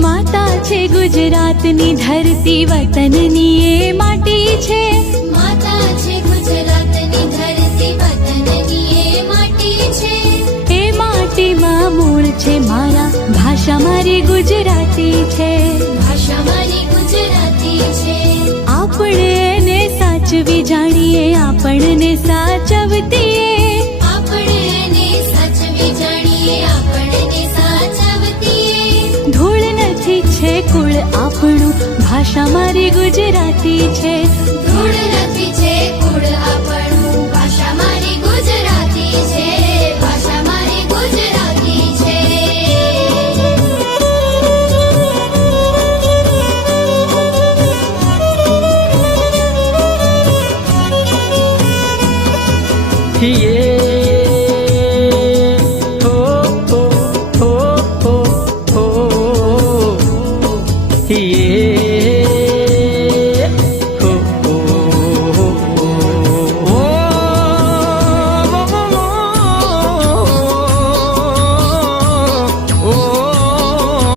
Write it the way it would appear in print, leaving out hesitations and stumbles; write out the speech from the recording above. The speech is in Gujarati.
માતા છે ગુજરાતની ધરતી, વતનની એ માટી છે. માતા છે ગુજરાતની ધરતી, વતનની એ માટી છે. એ માટીમાં મૂળ છે મારા, ભાષા મારી ગુજરાતી છે. ભાષા મારી ગુજરાતી છે. આપણે એને સાચવી જાણીએ, આપણને સાચવતીએ. આપણે એને સાચવી જાણીએ, આપણને સાચવતીએ. ધૂળ નથી છે કુળ આપણું, ભાષા મારી ગુજરાતી છે. ધૂળ નથી છે કુળ આપણું, ભાષા મારી ગુજરાતી છે. ભાષા મારી ગુજરાતી છે. Yeah.